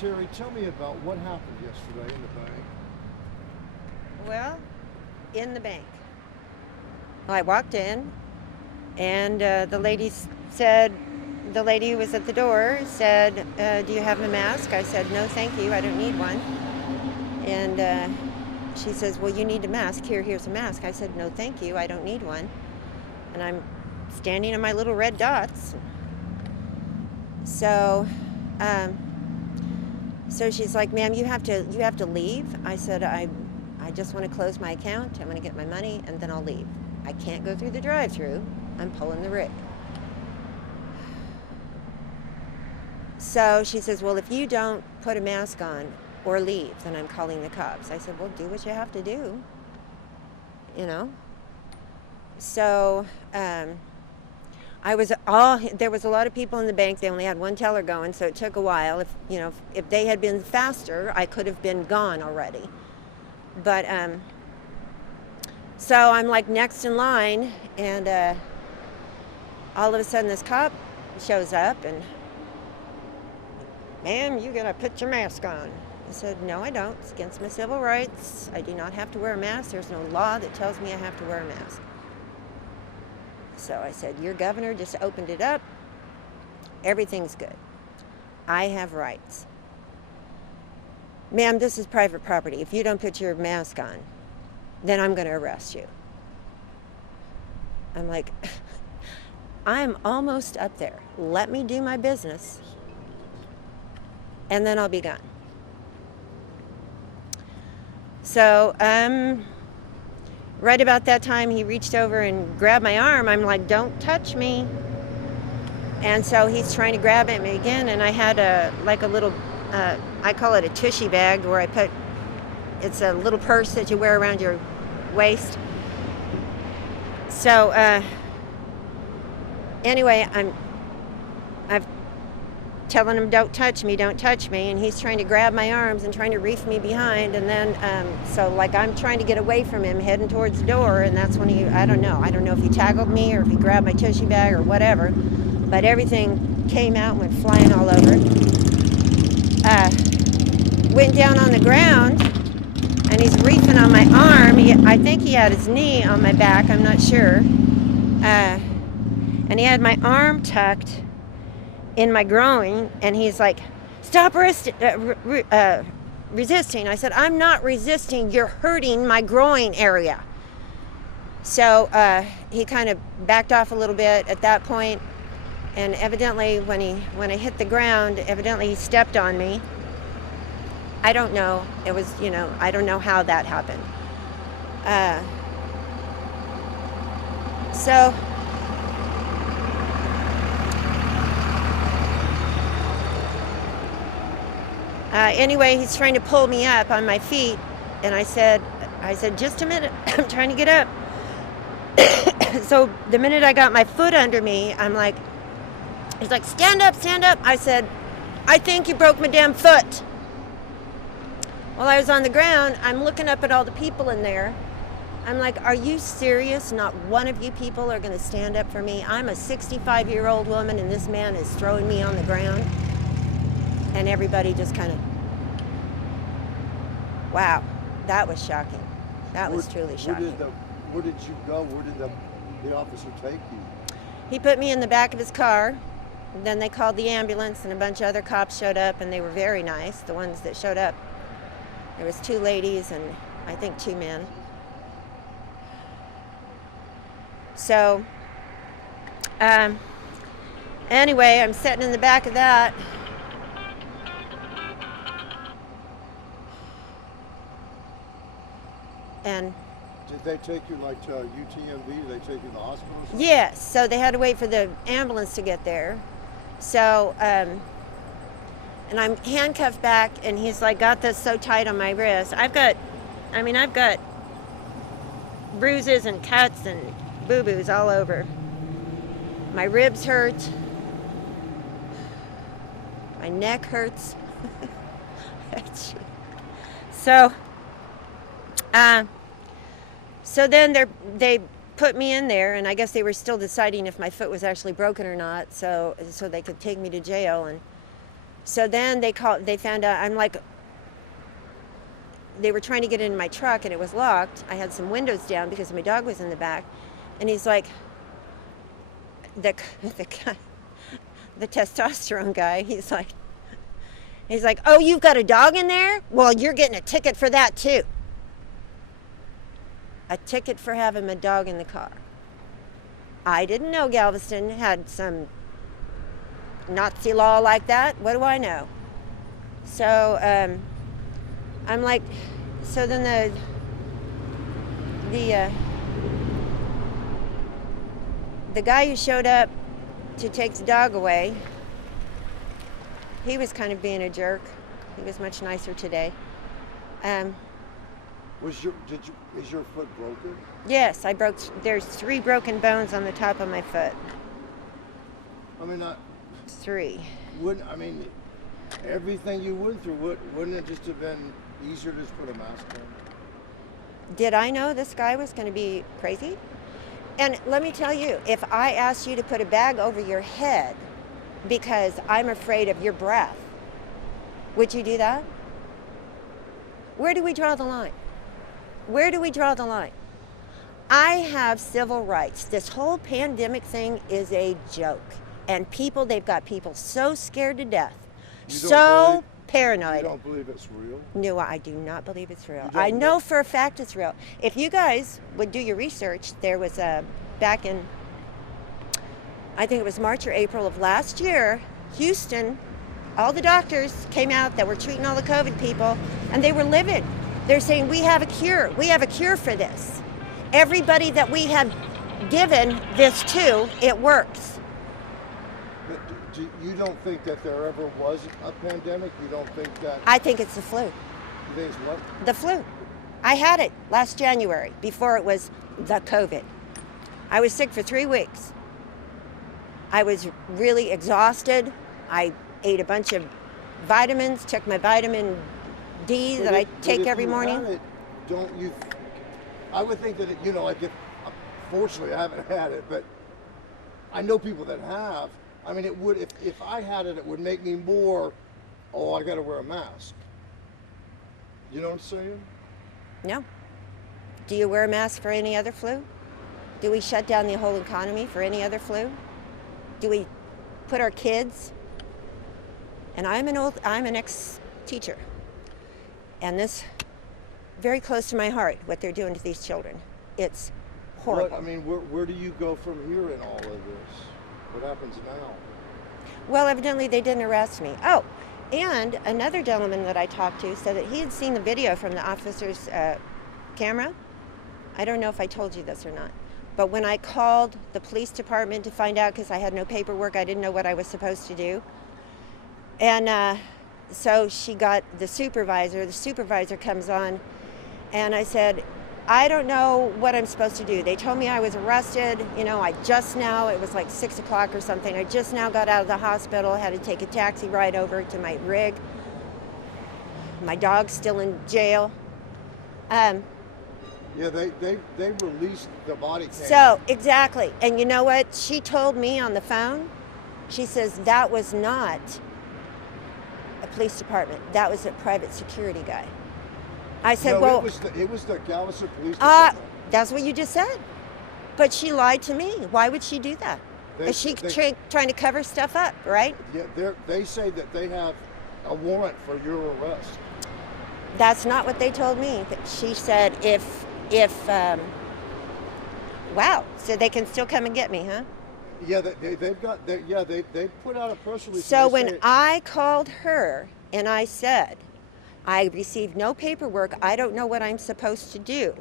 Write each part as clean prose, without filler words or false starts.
Terry, tell me about what happened yesterday in the bank. Well, in the bank. I walked in, and the lady who was at the door said, do you have a mask? I said, no, thank you, I don't need one. And she says, well, you need a mask. Here's a mask. I said, no, thank you, I don't need one. And I'm standing on my little red dots. So, so she's like, ma'am, you have to leave. I said, I just want to close my account. I'm going to get my money, and then I'll leave. I can't go through the drive-through. I'm pulling the rig. So she says, well, if you don't put a mask on or leave, then I'm calling the cops. I said, well, do what you have to do, you know. So there was a lot of people in the bank. They only had one teller going, so it took a while. If they had been faster, I could have been gone already. But so I'm like next in line, and all of a sudden this cop shows up and, ma'am, you gotta put your mask on. I said, no, I don't. It's against my civil rights. I do not have to wear a mask. There's no law that tells me I have to wear a mask. So I said, your governor just opened it up. Everything's good. I have rights. Ma'am, this is private property. If you don't put your mask on, then I'm going to arrest you. I'm like, I'm almost up there. Let me do my business, and then I'll be gone. So, right about that time, he reached over and grabbed my arm. I'm like, don't touch me. And so he's trying to grab at me again, and I had a little, I call it a tushy bag, where it's a little purse that you wear around your waist. So anyway, I'm telling him, don't touch me, and he's trying to grab my arms and trying to reef me behind, and then I'm trying to get away from him, heading towards the door, and that's when I don't know if he tackled me or if he grabbed my tushy bag or whatever, but everything came out and went flying all over. Went down on the ground, and he's reefing on my arm. I think he had his knee on my back, I'm not sure, and he had my arm tucked in my groin, and he's like, stop resisting. I said, I'm not resisting, you're hurting my groin area. So he kind of backed off a little bit at that point, and evidently when I hit the ground, evidently he stepped on me. I don't know. It was, I don't know how that happened. Anyway, he's trying to pull me up on my feet, and I said, just a minute, I'm trying to get up. So the minute I got my foot under me, he's like, stand up. I said, I think you broke my damn foot. While I was on the ground, I'm looking up at all the people in there. I'm like, are you serious? Not one of you people are going to stand up for me? I'm a 65-year-old woman, and this man is throwing me on the ground. And everybody just kind of, wow, that was shocking. That was truly shocking. Where did you go? Where did the officer take you? He put me in the back of his car. Then they called the ambulance, and a bunch of other cops showed up, and they were very nice, the ones that showed up. There was 2 ladies and I think 2 men. So, anyway, I'm sitting in the back of that. And did they take you to UTMB? Did they take you to the hospital or something? Yes, so they had to wait for the ambulance to get there. So, and I'm handcuffed back, and he's got this so tight on my wrist. I've got bruises and cuts and boo-boos all over. My ribs hurt. My neck hurts. So then they put me in there, and I guess they were still deciding if my foot was actually broken or not, so they could take me to jail. And So then they found out, I'm like, they were trying to get into my truck and it was locked. I had some windows down because my dog was in the back. And he's like, the testosterone guy, he's like, oh, you've got a dog in there? Well, you're getting a ticket for that too. A ticket for having a dog in the car. I didn't know Galveston had some Nazi law like that. What do I know? So I'm like, so then the guy who showed up to take the dog away, he was kind of being a jerk. He was much nicer today. Is your foot broken? Yes, there's 3 broken bones on the top of my foot. I mean, 3. Everything you went through, wouldn't it just have been easier to just put a mask on? Did I know this guy was going to be crazy? And let me tell you, if I asked you to put a bag over your head because I'm afraid of your breath, would you do that? Where do we draw the line? Where do we draw the line? I have civil rights. This whole pandemic thing is a joke. And they've got people so scared to death, so paranoid. You don't believe it's real? No, I do not believe it's real. I know for a fact it's real. If you guys would do your research, there was back in, I think it was March or April of last year, Houston, all the doctors came out that were treating all the COVID people, and they were livid. They're saying, we have a cure. We have a cure for this. Everybody that we have given this to, it works. You don't think that there ever was a pandemic? You don't think that... I think it's the flu. You think it's what? The flu. I had it last January before it was the COVID. I was sick for 3 weeks. I was really exhausted. I ate a bunch of vitamins, took my vitamin D that I take every morning. I would think that, fortunately I haven't had it, but I know people that have. I mean, it would, if I had it, it would make me more, I got to wear a mask. You know what I'm saying? No. Do you wear a mask for any other flu? Do we shut down the whole economy for any other flu? Do we put our kids? And I'm an ex-teacher. And this, very close to my heart, what they're doing to these children. It's horrible. Where do you go from here in all of this? What happens now? Well, evidently they didn't arrest me. Oh, and another gentleman that I talked to said that he had seen the video from the officer's camera. I don't know if I told you this or not. But when I called the police department to find out, because I had no paperwork, I didn't know what I was supposed to do. And so she got the supervisor comes on, and I said, I don't know what I'm supposed to do. They told me I was arrested. It was like 6 o'clock or something. I just now got out of the hospital, had to take a taxi ride over to my rig. My dog's still in jail. Yeah, they released the body cam. So, exactly. And you know what? She told me on the phone, she says that was not a police department. That was a private security guy. I said, it was the Galveston Police Department. That's what you just said. But she lied to me. Why would she do that? Is she trying to cover stuff up, right? Yeah, they say that they have a warrant for your arrest. That's not what they told me. She said wow, so they can still come and get me, huh? Yeah, they put out a press release. So when I called her and I said, I received no paperwork, I don't know what I'm supposed to do.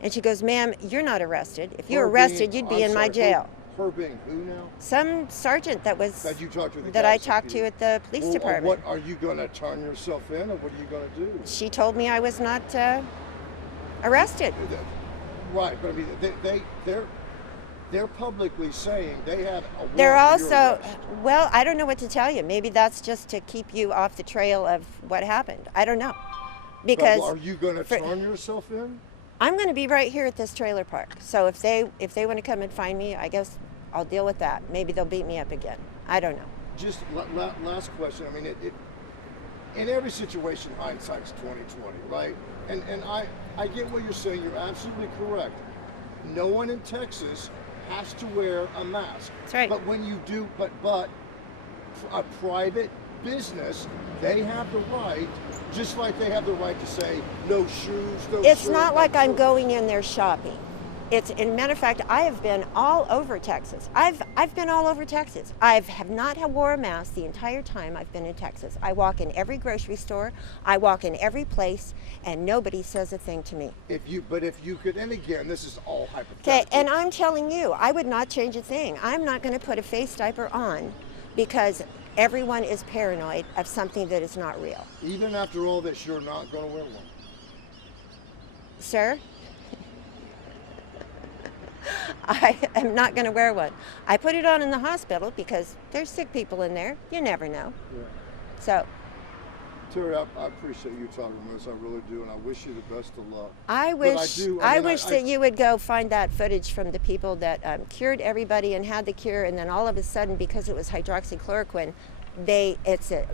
And she goes, ma'am, you're not arrested. If you're arrested, you'd be in my jail. Her being who now? Some sergeant that you talked to that I talked to at the police department. What are you going to turn yourself in, or what are you going to do? She told me I was not arrested. Right, but I mean, they're publicly saying they have a warrant. They're also, well, I don't know what to tell you. Maybe that's just to keep you off the trail of what happened. I don't know. Because are you going to turn yourself in? I'm going to be right here at this trailer park. So if they want to come and find me, I guess I'll deal with that. Maybe they'll beat me up again. I don't know. just last question. I mean, in every situation, hindsight's 20/20, right? And I get what you're saying. You're absolutely correct. No one in Texas has to wear a mask. That's right. But when you do, but a private business, they have the right, just like they have the right to say no shoes, no. It's shirt, not no like I'm shirt. going in there shopping. It's, in a matter of fact, I have been all over Texas. I've been all over Texas. I have not wore a mask the entire time I've been in Texas. I walk in every grocery store. I walk in every place, and nobody says a thing to me. If you could, and again, this is all hypothetical. Okay, and I'm telling you, I would not change a thing. I'm not going to put a face diaper on because everyone is paranoid of something that is not real. Even after all this, you're not going to wear one. Sir? I am not going to wear one. I put it on in the hospital because there's sick people in there. You never know. Yeah. So Terry, I appreciate you talking to us. I really do, and I wish you the best of luck. I wish that you would go find that footage from the people that cured everybody and had the cure, and then all of a sudden, because it was hydroxychloroquine, it's a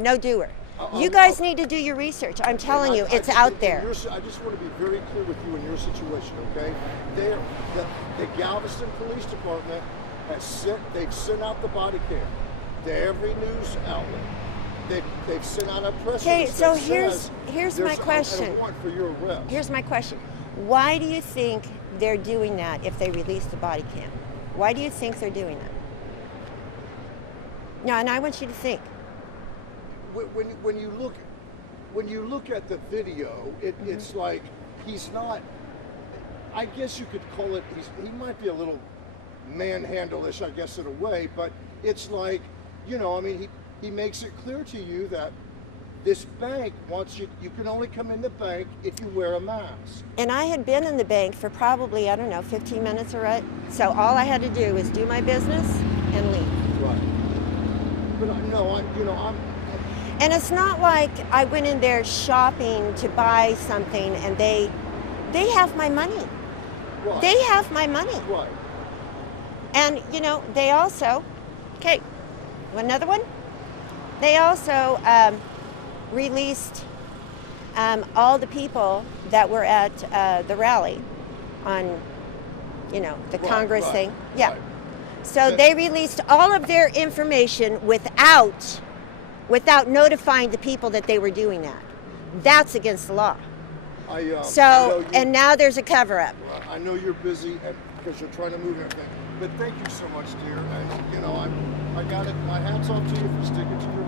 no-doer. You guys need to do your research. I'm telling you, it's out there. I just want to be very clear with you in your situation, okay? The Galveston Police Department they've sent out the body cam to every news outlet. They've sent out a press release. Okay, so that here's says my question. a warrant for your arrest. Here's my question. Why do you think they're doing that if they release the body cam? Why do you think they're doing that? No, and I want you to think. When you look at the video, it's like he's not. I guess you could call it. He might be a little manhandle-ish, I guess, in a way. But it's like, I mean, he makes it clear to you that this bank wants you. You can only come in the bank if you wear a mask. And I had been in the bank for probably 15 minutes or right. So all I had to do was do my business and leave. Right. But I'm. And it's not like I went in there shopping to buy something and they have my money. Right. They have my money. Right. And, they also, okay, another one? They also released all the people that were at the rally on, the Congress thing. Yeah. Right. So they released all of their information without notifying the people that they were doing that. That's against the law. And now there's a cover-up. I know you're busy because you're trying to move everything, but thank you so much, dear. And I got it. My hat's off to you for sticking to your